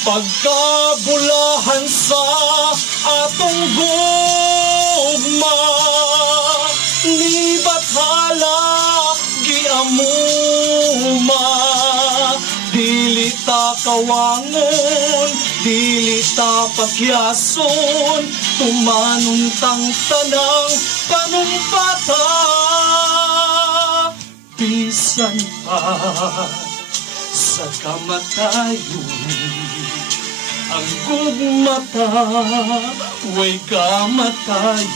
Pagkabulahan sa atong gugma, ni bathala giamuma. Dili ta kawangon, dili ta pakyason, tumanon tang tanang panumpata. Bisan pa sa kamatayon, ang gugmata way kamatayon.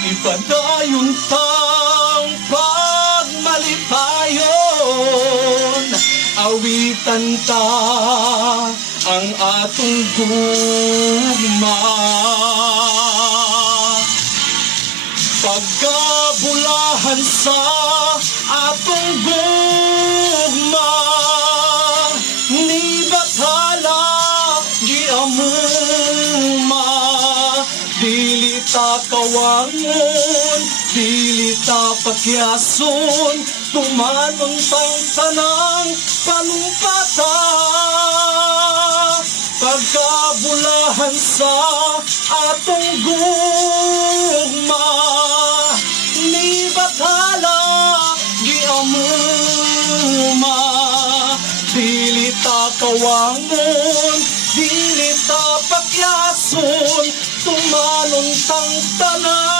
Ipadayon tang pagmalitayon, awitan ta ang atong gugma. Pagkabulahan sa atong gugma, ni bathala giamuma. Dili ta kawangon, dili ta pakyason, tumanon tang tanang panumpata. Pagkabulahan sa atong gugma, ni bathala giamuma. Dili ta kawangon, dili ta pakyason, tumanon tang tanan